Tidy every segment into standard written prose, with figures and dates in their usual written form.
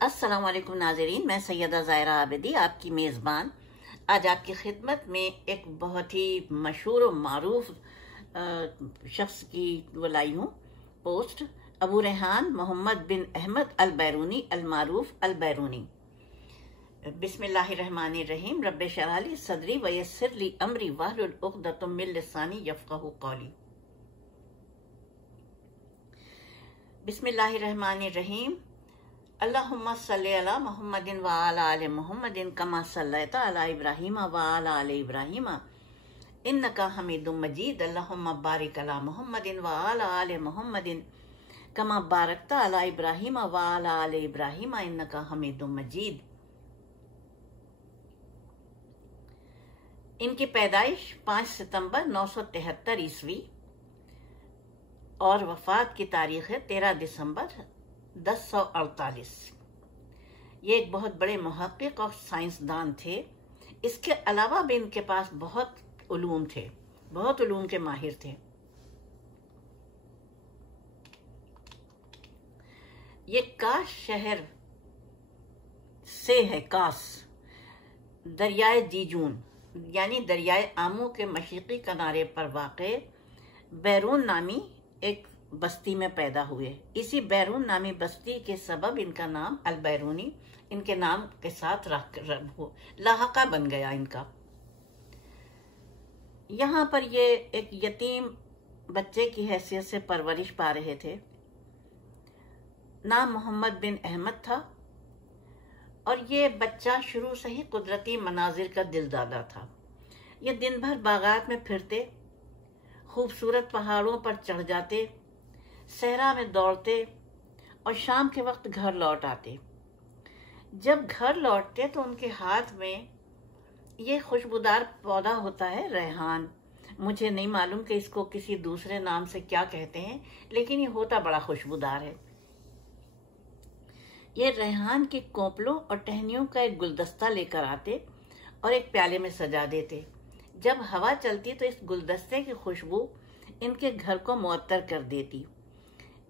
अस्सलाम वालेकुम नाज़रीन, मैं सैयदा ज़ायरा आबिदी आपकी मेज़बान आज आपकी खिदमत में एक बहुत ही मशहूर और मारूफ शख्स की वो लाई हूँ पोस्ट। अबू रेहान मोहम्मद बिन अहमद अल बैरूनी अल मारूफ अल बैरूनी। बिस्मिल्लाहिर्रहमानिर्रहीम। रब्बे शरह ली सदरी व यस्सिर ली अमरी वहलुल उक़दतम मिन लिसानी यफ़क़हू क़ौली। बिस्मिल्लाहिर्रहमानिर्रहीम। अल्लाहुम्मा सल्लि अला मुहम्मदिन व अला आलि मुहम्मदिन कमा सल्लैता अला इब्राहीम व अला आलि इब्राहीम इन्नका हमीदुम मजीद। अल्लाहुम्मा बारिक अला मुहम्मदिन व अला आलि मुहम्मदिन कमा बारकता अला इब्राहीम व अला आलि इब्राहीम इन्नका हमीदुम मजीद। इनकी पैदाइश 5 सितंबर 973 ईस्वी और वफात की तारीख है 13 दिसंबर 1048। ये एक बहुत बड़े मुहक्किक और साइंसदान थे। इसके अलावा भी इनके पास बहुत उलूम थे, बहुत उलूम के माहिर थे। ये काश शहर से है, कास दरियाए जीजून यानी दरियाए आमू के मशरिकी किनारे पर वाक़े बैरून नामी एक बस्ती में पैदा हुए। इसी बैरून नामी बस्ती के सबब इनका नाम अल बैरूनी इनके नाम के साथ लाहका बन गया इनका। यहाँ पर ये एक यतीम बच्चे की हैसियत से परवरिश पा रहे थे। नाम मोहम्मद बिन अहमद था और ये बच्चा शुरू से ही कुदरती मनाजिर का दिलदादा था। ये दिन भर बागात में फिरते, खूबसूरत पहाड़ों पर चढ़ जाते, सहरा में दौड़ते और शाम के वक्त घर लौट आते। जब घर लौटते तो उनके हाथ में ये खुशबूदार पौधा होता है रेहान। मुझे नहीं मालूम कि इसको किसी दूसरे नाम से क्या कहते हैं, लेकिन ये होता बड़ा खुशबूदार है। ये रेहान की कोपलों और टहनियों का एक गुलदस्ता लेकर आते और एक प्याले में सजा देते। जब हवा चलती तो इस गुलदस्ते की खुशबू इनके घर को मुअत्तर कर देती।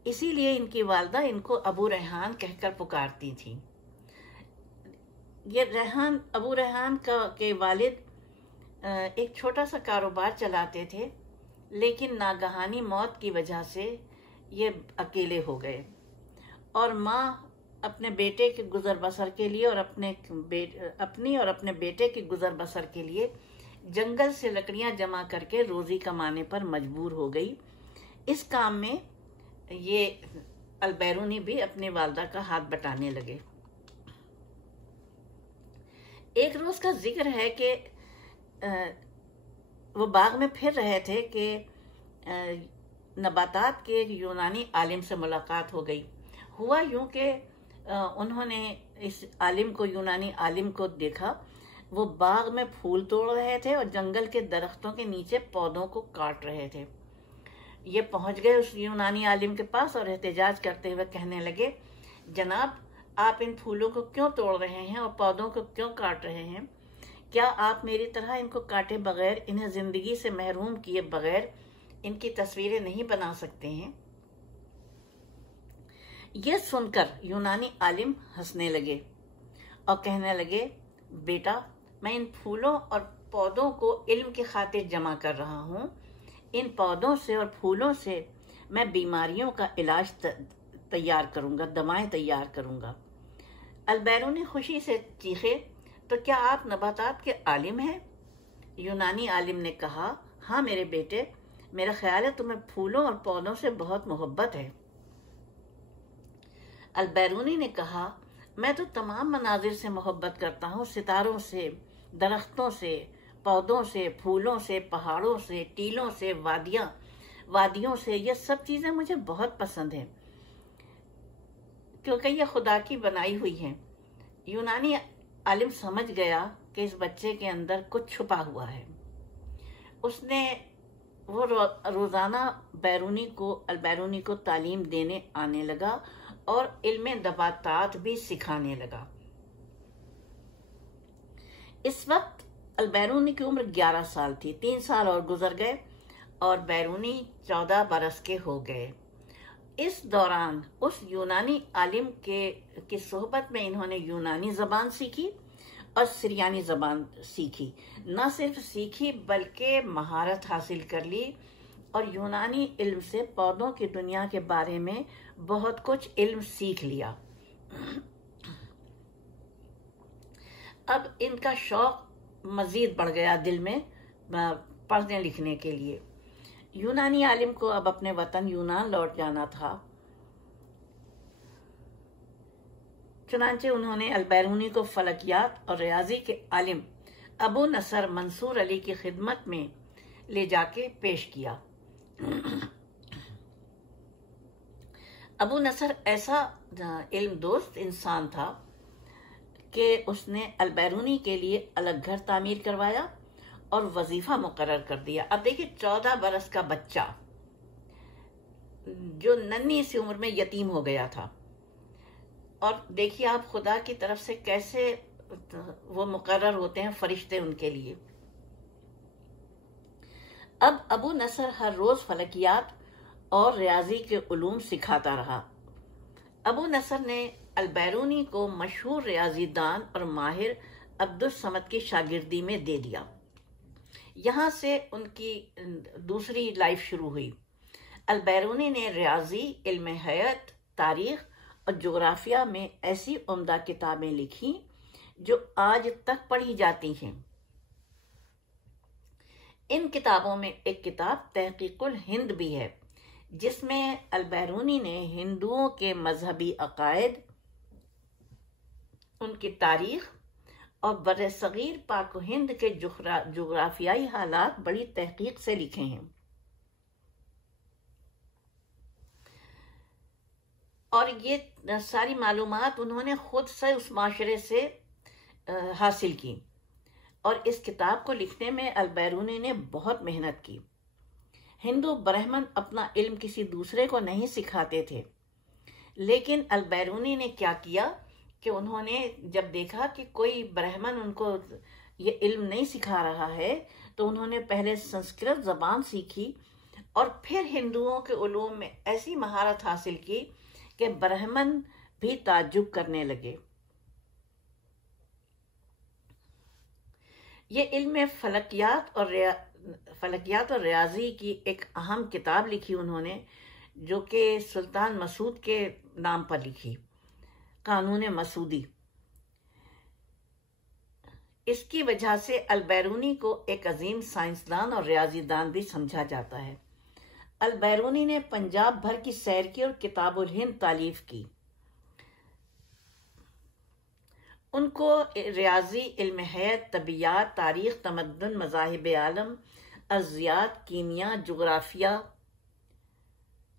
इसीलिए इनकी वालदा इनको अबू रेहान कहकर पुकारती थी। ये अबू रेहान के वालिद एक छोटा सा कारोबार चलाते थे, लेकिन नागहानी मौत की वजह से ये अकेले हो गए और माँ अपने बेटे के गुजर बसर के लिए और अपनी और अपने बेटे के गुजर बसर के लिए जंगल से लकड़ियां जमा करके रोजी कमाने पर मजबूर हो गई। इस काम में ये अल बैरूनी भी अपने वालदा का हाथ बटाने लगे। एक रोज का जिक्र है कि वो बाग में फिर रहे थे कि नबातात के एक यूनानी आलिम से मुलाकात हो गई। हुआ यूं कि उन्होंने इस यूनानी आलिम को देखा। वो बाग में फूल तोड़ रहे थे और जंगल के दरख्तों के नीचे पौधों को काट रहे थे। ये पहुंच गए उस यूनानी आलिम के पास और एहतजाज करते हुए कहने लगे, जनाब, आप इन फूलों को क्यों तोड़ रहे हैं और पौधों को क्यों काट रहे हैं? क्या आप मेरी तरह इनको काटे बगैर, इन्हें जिंदगी से महरूम किए बगैर इनकी तस्वीरें नहीं बना सकते हैं? ये सुनकर यूनानी आलिम हंसने लगे और कहने लगे, बेटा, मैं इन फूलों और पौधों को इल्म की खातिर जमा कर रहा हूँ। इन पौधों से और फूलों से मैं बीमारियों का इलाज तैयार करूंगा, दवाएं तैयार करूंगा। अल बैरूनी खुशी से चीखे, तो क्या आप नबातात के आलिम हैं? यूनानी आलिम ने कहा, हाँ मेरे बेटे, मेरा ख्याल है तुम्हें फूलों और पौधों से बहुत मोहब्बत है। अल बैरूनी ने कहा, मैं तो तमाम मनाजिर से मोहब्बत करता हूँ, सितारों से, दरख्तों से, पौधों से, फूलों से, पहाड़ों से, टीलों से, वादियों से। ये सब चीजें मुझे बहुत पसंद हैं क्योंकि ये खुदा की बनाई हुई हैं। यूनानी आलिम समझ गया कि इस बच्चे के अंदर कुछ छुपा हुआ है। उसने वो रोजाना अल बैरूनी को तालीम देने आने लगा और इल्म नबातात भी सिखाने लगा। इस वक्त अल बैरूनी की उम्र 11 साल थी। 3 साल और गुजर गए और बैरूनी 14 बरस के हो गए। इस दौरान उस यूनानी आलिम के की सोहबत में इन्होंने यूनानी ज़बान सीखी और सिरियानी ज़बान सीखी। न सिर्फ सीखी बल्कि महारत हासिल कर ली और यूनानी इल्म से पौधों की दुनिया के बारे में बहुत कुछ इल्म सीख लिया। अब इनका शौक मज़ीद बढ़ गया दिल में पढ़ने लिखने के लिए। यूनानी आलिम को अब अपने वतन यूनान लौट जाना था। चुनांचे उन्होंने अल-बैरूनी को फलकियात और रियाजी के आलिम अबू नसर मंसूर अली की खिदमत में ले जाके पेश किया। अबू नसर ऐसा इल्म दोस्त इंसान था कि उसने अल-बैरूनी के लिए अलग घर तामीर करवाया और वजीफा मुकर्रर कर दिया। अब देखिए 14 बरस का बच्चा जो नन्ही सी उम्र में यतीम हो गया था, और देखिए आप खुदा की तरफ से कैसे वो मुकर्रर होते हैं फरिश्ते उनके लिए। अब अबू नसर हर रोज फलकियात और रियाजी के उलूम सिखाता रहा। अबू नसर ने अल-बैरूनी को मशहूर रियाजीदान और माहिर अब्दुल समद की शागिर्दी में दे दिया। यहाँ से उनकी दूसरी लाइफ शुरू हुई। अल-बैरूनी ने रियाजी, इल्म हयात, तारीख और जोग्राफिया में ऐसी उम्दा किताबें लिखी जो आज तक पढ़ी जाती हैं। इन किताबों में एक किताब तहकीकुल हिंद भी है, जिसमें अल-बैरूनी ने हिंदुओं के मजहबी अकायद, उनकी तारीख और बर्र-ए-सगीर पाक हिंद के जोग्राफियाई हालात बड़ी तहकीक से लिखे हैं। और ये सारी मालूमात उन्होंने खुद से उस माशरे से हासिल की, और इस किताब को लिखने में अल-बैरूनी ने बहुत मेहनत की। हिंदू ब्राह्मण अपना इल्म किसी दूसरे को नहीं सिखाते थे, लेकिन अल-बैरूनी ने क्या किया कि उन्होंने जब देखा कि कोई ब्राह्मण उनको ये इल्म नहीं सिखा रहा है, तो उन्होंने पहले संस्कृत जबान सीखी और फिर हिंदुओं के उलूम में ऐसी महारत हासिल की कि ब्राह्मण भी ताज्जुब करने लगे। ये इल्म फलकियात और रियाजी की एक अहम किताब लिखी उन्होंने, जो कि सुल्तान मसूद के नाम पर लिखी, कानून मसूदी। इसकी वजह से अल-बैरूनी को एक अजीम साइंसदान और रियाजीदान भी समझा जाता है। अल-बैरूनी ने पंजाब भर की सैर की और किताबुल हिंद तालीफ की। उनको रियाजी, इल्म हयात, तबियात, तारीख, तमद्दुन, मज़ाहिब आलम, अर्जियात, कीमिया, जोग्राफिया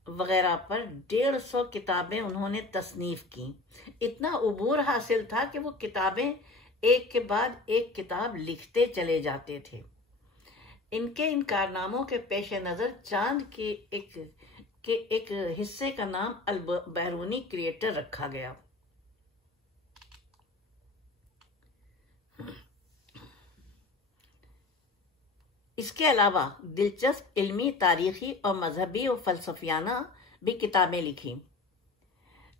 वगैरह पर 150 किताबें उन्होंने तसनीफ की। इतना उबूर हासिल था कि वो किताबें एक के बाद एक किताब लिखते चले जाते थे। इनके इन कारनामों के पेश नज़र चांद के एक हिस्से का नाम अल-बैरूनी क्रिएटर रखा गया। इसके अलावा दिलचस्प इल्मी, तारीखी और मजहबी और फलसफियाना भी किताबें लिखी,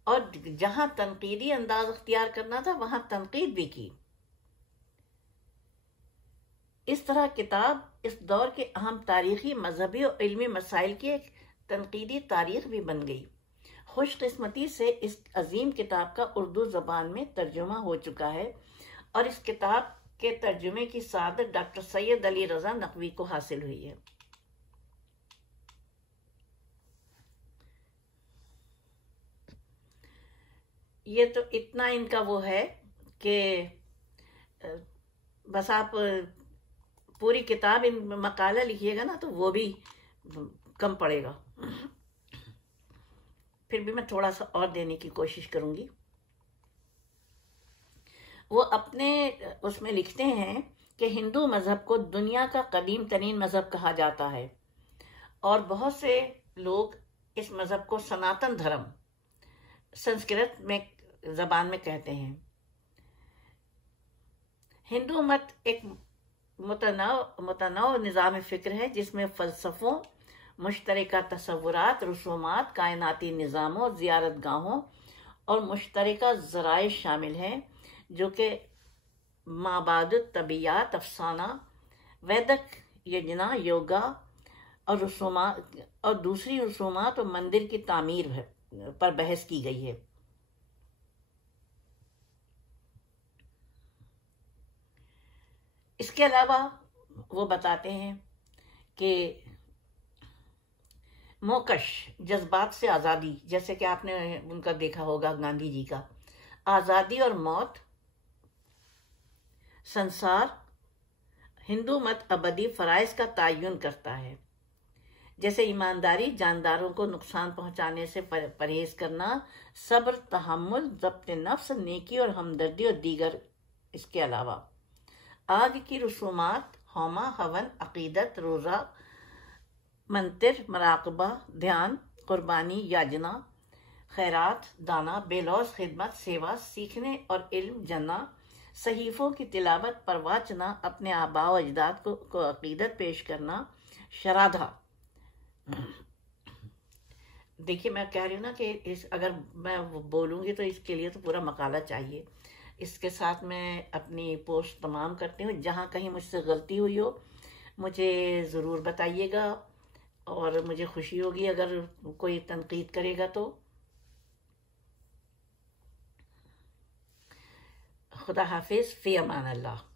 और जहां तनकीदी अंदाज अख्तियार करना था वहां तनकीद भी की। इस तरह किताब इस दौर के अहम तारीखी, मजहबी और इल्मी मसाइल की एक तनकीदी तारीख भी बन गई। खुशकिस्मती से इस अजीम किताब का उर्दू जबान में तर्जुमा हो चुका है, और इस किताब के तर्जुमे की सादत डॉक्टर सैयद अली रजा नकवी को हासिल हुई है। ये तो इतना इनका वो है कि बस आप पूरी किताब इन मकाला लिखिएगा ना तो वो भी कम पड़ेगा। फिर भी मैं थोड़ा सा और देने की कोशिश करूंगी। वो अपने उसमें लिखते हैं कि हिंदू मजहब को दुनिया का कदीम तरीन मजहब कहा जाता है, और बहुत से लोग इस मजहब को सनातन धर्म संस्कृत में जबान में कहते हैं। हिंदू मत एक मुतनव निज़ाम फ़िक्र है, जिसमें फ़लसफ़ों, मुश्तरका तसव्वुरात, रसूमात, कायनाती निज़ामों, ज़ियारत गाहों और मुश्तरका ज़राए शामिल हैं, जो कि माबादुत तबियात, अफसाना, वैदक यजना, योगा और रसूमात और दूसरी रसूमात और मंदिर की तामीर पर बहस की गई है। इसके अलावा वो बताते हैं कि मोकश जज्बात से आज़ादी, जैसे कि आपने उनका देखा होगा गांधी जी का, आज़ादी और मौत, संसार, हिंदू मत अबदी फ़राइज़ का तयन करता है, जैसे ईमानदारी, जानदारों को नुकसान पहुंचाने से परहेज करना, सब्र, तहम्मुल, ज़ब्त नफ्स, नेकी और हमदर्दी और दीगर। इसके अलावा आग की रसूमात, हौमा, हवन, अकीदत, रोज़ा, मंतिर, मराकबा, ध्यान, कुर्बानी, याजना, खैरात, दाना, बेलौस खिदमत, सेवा, सीखने और इल्म जना, सहीफ़ों की तिलावत, परवाचना, अपने आबा व अजदाद को अकीदत पेश करना, शराधा। देखिए, मैं कह रही हूँ ना कि अगर मैं बोलूँगी तो इसके लिए तो पूरा मकाला चाहिए। इसके साथ मैं अपनी पोस्ट तमाम करती हूँ। जहाँ कहीं मुझसे गलती हुई हो मुझे ज़रूर बताइएगा, और मुझे खुशी होगी अगर कोई तनकीद करेगा तो। खुदा हाफिज़, फ़ी अमान अल्लाह।